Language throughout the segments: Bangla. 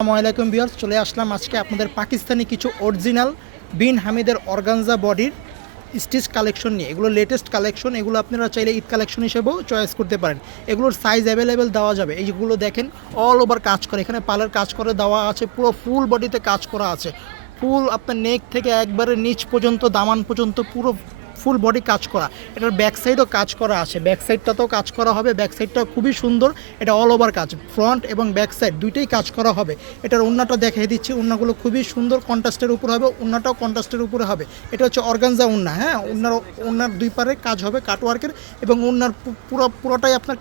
আসসালামু আলাইকুম ভিউয়ার্স, চলে আসলাম আজকে আপনাদের পাকিস্তানি কিছু অরিজিনাল বিন হামিদের অর্গানজা বডির স্টিচ কালেকশন নিয়ে। এগুলো লেটেস্ট কালেকশন, এগুলো আপনারা চাইলে ঈদ কালেকশন হিসেবেও চয়েস করতে পারেন। এগুলোর সাইজ অ্যাভেলেবেল দেওয়া যাবে। এইগুলো দেখেন অল ওভার কাজ করে, এখানে পালের কাজ করে দেওয়া আছে, পুরো ফুল বডিতে কাজ করা আছে। ফুল আপনার নেক থেকে একবারে নিচ পর্যন্ত দামান পর্যন্ত পুরো ফুল বডি কাজ করা। এটার ব্যাক সাইডও কাজ করা আছে, ব্যাক সাইডটাতেও কাজ করা হবে। ব্যাক সাইডটাও খুবই সুন্দর, এটা অল ওভার কাজ, ফ্রন্ট এবং ব্যাক সাইড দুইটাই কাজ করা হবে। এটার ওড়নাটা দেখিয়ে দিচ্ছি, ওড়নাগুলো খুবই সুন্দর, কন্ট্রাস্টের উপর হবে, ওড়নাটাও কন্ট্রাস্টের উপরে হবে। এটা হচ্ছে অর্গানজা ওড়না, হ্যাঁ, ওড়নার দুই পারে কাজ হবে কাটওয়ার্কের, এবং ওড়নার পুরোটাই আপনার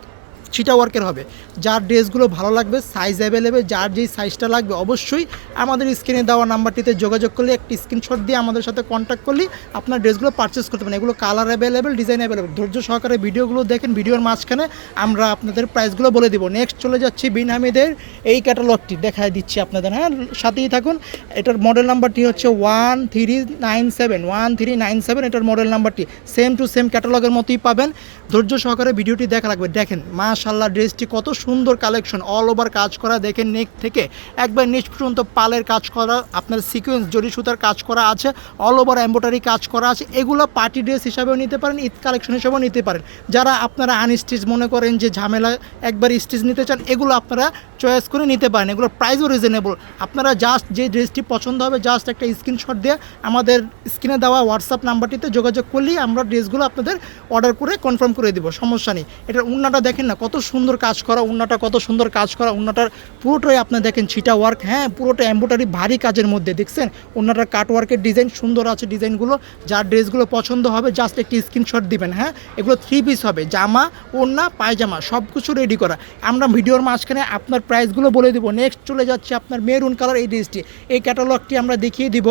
ছিটা ওয়ার্কের হবে। যার ড্রেসগুলো ভালো লাগবে, সাইজ অ্যাভেলেবেল, যার যেই সাইজটা লাগবে অবশ্যই আমাদের স্ক্রিনে দেওয়া নাম্বারটিতে যোগাযোগ করলে একটি স্ক্রিনশট দিয়ে আমাদের সাথে কন্ট্যাক্ট করলে আপনার ড্রেসগুলো পারচেস করতে পারেন। এগুলো কালার অ্যাভেলেবেল, ডিজাইন অ্যাভেলেবেল। ধৈর্য সহকারে ভিডিওগুলো দেখেন, ভিডিওর মাঝখানে আমরা আপনাদের প্রাইসগুলো বলে দিব। নেক্সট চলে যাচ্ছি বিন হামিদের এই ক্যাটালগটি দেখায় দিচ্ছি আপনাদের, হ্যাঁ, সাথেই থাকুন। এটার মডেল নাম্বারটি হচ্ছে 1397, এটার মডেল নাম্বারটি সেম টু সেম ক্যাটালগের মতোই পাবেন। ধৈর্য সহকারে ভিডিওটি দেখা লাগবে। দেখেন মাশাআল্লাহ, ড্রেসটি কত সুন্দর কালেকশন, অল ওভার কাজ করা। দেখেন নেক থেকে একবার নিচ পর্যন্ত পালের কাজ করা, আপনার সিকোয়েন্স জরি সুতার কাজ করা আছে, অল ওভার এমব্রয়ডারি কাজ করা আছে। এগুলো পার্টি ড্রেস হিসাবেও নিতে পারেন, ঈদ কালেকশন হিসাবেও নিতে পারেন। যারা আপনারা আনস্টিচ মনে করেন যে ঝামেলা একবার স্টিচ নিতে চান, এগুলো আপনারা চয়েস করে নিতে পারেন। এগুলোর প্রাইসও রিজনেবল। আপনারা জাস্ট যে ড্রেসটি পছন্দ হবে জাস্ট একটা স্ক্রিনশট দিয়ে আমাদের স্ক্রিনে দেওয়া হোয়াটসঅ্যাপ নাম্বারটিতে যোগাযোগ করলেই আমরা ড্রেসগুলো আপনাদের অর্ডার করে কনফার্ম করে দিব, সমস্যা নেই। এটার ওড়নাটা দেখেন না কত সুন্দর কাজ করা, ওড়নাটা কত সুন্দর কাজ করা। ওড়নাটার পুরোটাই আপনি দেখেন ছিটা ওয়ার্ক, হ্যাঁ, পুরোটা এমব্রয়ডারি ভারী কাজের মধ্যে দেখছেন। ওড়নাটার কাট ওয়ার্কের ডিজাইন সুন্দর আছে। ডিজাইনগুলো যার ড্রেসগুলো পছন্দ হবে জাস্ট একটি স্ক্রিনশট দিবেন, হ্যাঁ। এগুলো 3 পিস হবে, জামা, ওড়না, পায়জামা সব কিছু রেডি করা। আমরা ভিডিওর মাঝখানে আপনার প্রাইসগুলো বলে দিব। নেক্সট চলে যাচ্ছে আপনার মেরুন কালার এই ড্রেসটি, এই ক্যাটালগটি আমরা দেখিয়ে দিব।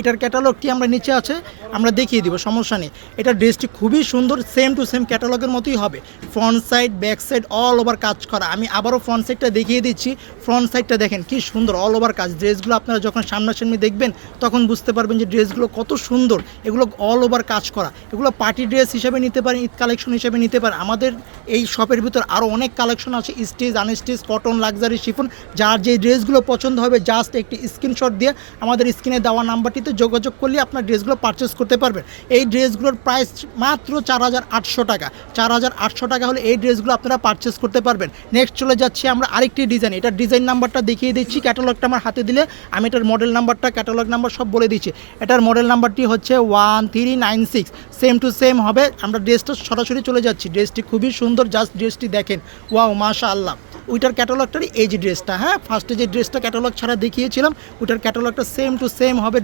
এটার ক্যাটালগটি আমরা নিচে আছে, আমরা দেখিয়ে দিব, সমস্যা নেই। এটার ড্রেসটি খুবই সুন্দর, সেম টু সেম ক্যাটালগের মতোই হবে। Front side, back side all over কাজ করা। আমি আবারও ফ্রন্ট সাইডটা দেখিয়ে দিচ্ছি। ফ্রন্ট সাইডটা দেখেন কি সুন্দর, অল ওভার কাজ। ড্রেসগুলো আপনারা যখন সামনাসামনি দেখবেন তখন বুঝতে পারবেন যে ড্রেসগুলো কত সুন্দর। এগুলো অল ওভার কাজ করা, এগুলো পার্টি ড্রেস হিসেবে নিতে পারেন, ঈদ কালেকশন হিসেবে নিতে পারেন। আমাদের এই শপের ভিতর আরও অনেক কালেকশন আছে, stitch, unstitch, cotton, luxury, chiffon. যার যে ড্রেসগুলো পছন্দ হবে জাস্ট একটি স্ক্রিনশট দিয়ে আমাদের স্ক্রিনে দেওয়া নাম্বারটিতে যোগাযোগ করলে আপনার ড্রেসগুলো পারচেস করতে পারবেন। এই ড্রেসগুলোর প্রাইস মাত্র 4800 টাকা। 4800 টাকা হলে এই ড্রেসগুলো আপনারা পারচেস করতে পারবেন। নেক্সট চলে যাচ্ছি আমরা আরেকটি ডিজাইন। এটার ডিজাইন নাম্বারটা দেখিয়ে দিচ্ছি, ক্যাটালগটা আমার হাতে দিলে আমি এটার মডেল নাম্বারটা, ক্যাটালগ নাম্বার সব বলে দিচ্ছি। এটার মডেল নাম্বারটি হচ্ছে 1396, সেম টু সেম হবে। আমরা ড্রেসটা সরাসরি চলে যাচ্ছি। ড্রেসটি খুবই সুন্দর, জাস্ট ড্রেসটি দেখেন, ওয়াও মাশাআল্লাহ। ওইটার ক্যাটালগটারই এই যে ড্রেসটা, হ্যাঁ, ফার্স্টে যে ড্রেসটা ক্যাটালগ ছাড়া দেখিয়েছিলাম ওইটার ক্যাটালগটা সেম টু সেম হবে।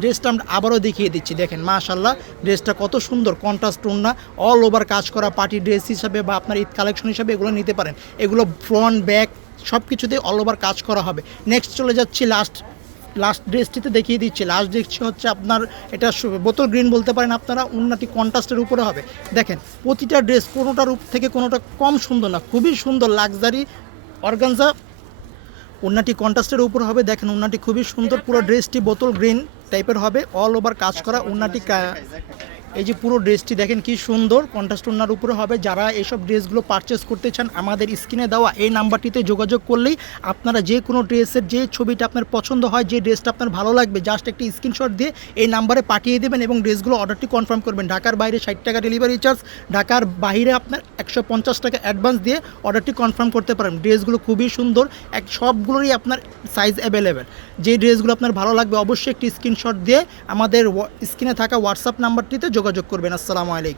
ড্রেসটা আমরা আবারও দেখিয়ে দিচ্ছি। দেখেন মাশাআল্লাহ, ড্রেসটা কত সুন্দর, কন্ট্রাস্ট ওড়না, অল ওভার কাজ করা। পার্টি ড্রেস হিসাবে বা আপনার ঈদ কালেকশন হিসাবে এগুলো নিতে পারেন। এগুলো ফ্রন্ট ব্যাক সব কিছুতেই অল ওভার কাজ করা হবে। নেক্সট চলে যাচ্ছি লাস্ট ড্রেসটিতে দেখিয়ে দিচ্ছি। লাস্ট ড্রেসটি হচ্ছে আপনার, এটা বোতল গ্রিন বলতে পারেন আপনারা। ওড়নাটি কন্ট্রাস্টের উপরে হবে। দেখেন প্রতিটা ড্রেস কোনোটার রূপ থেকে কোনোটা কম সুন্দর না, খুবই সুন্দর লাক্সারি অর্গানজা। ওড়নাটি কন্ট্রাস্টের উপর হবে। দেখেন ওড়নাটি খুবই সুন্দর, পুরো ড্রেসটি বোতল গ্রিন টাইপের হবে, অল ওভার কাজ করা। ওড়নাটি এই যে পুরো ড্রেসটি দেখেন কি সুন্দর, কন্ট্রাস্ট ওড়নার উপরে হবে। যারা এইসব ড্রেসগুলো পারচেস করতে চান আমাদের স্ক্রিনে দেওয়া এই নাম্বারটিতে যোগাযোগ করলেই আপনারা যে কোনো ড্রেসের যে ছবিটা আপনার পছন্দ হয়, যে ড্রেসটা আপনার ভালো লাগবে জাস্ট একটি স্ক্রিনশট দিয়ে এই নাম্বারে পাঠিয়ে দেবেন এবং ড্রেসগুলো অর্ডারটি কনফার্ম করবেন। ঢাকার বাইরে 60 টাকা ডেলিভারি চার্জ, ঢাকার বাইরে আপনার 150 টাকা অ্যাডভান্স দিয়ে অর্ডারটি কনফার্ম করতে পারেন। ড্রেসগুলো খুবই সুন্দর, সবগুলোরই আপনার সাইজ অ্যাভেলেবেল। যে ড্রেসগুলো আপনার ভালো লাগবে অবশ্যই একটি স্ক্রিনশট দিয়ে আমাদের স্ক্রিনে থাকা হোয়াটসঅ্যাপ নাম্বারটিতে যোগাযোগ করবেন। আসসালামু আলাইকুম।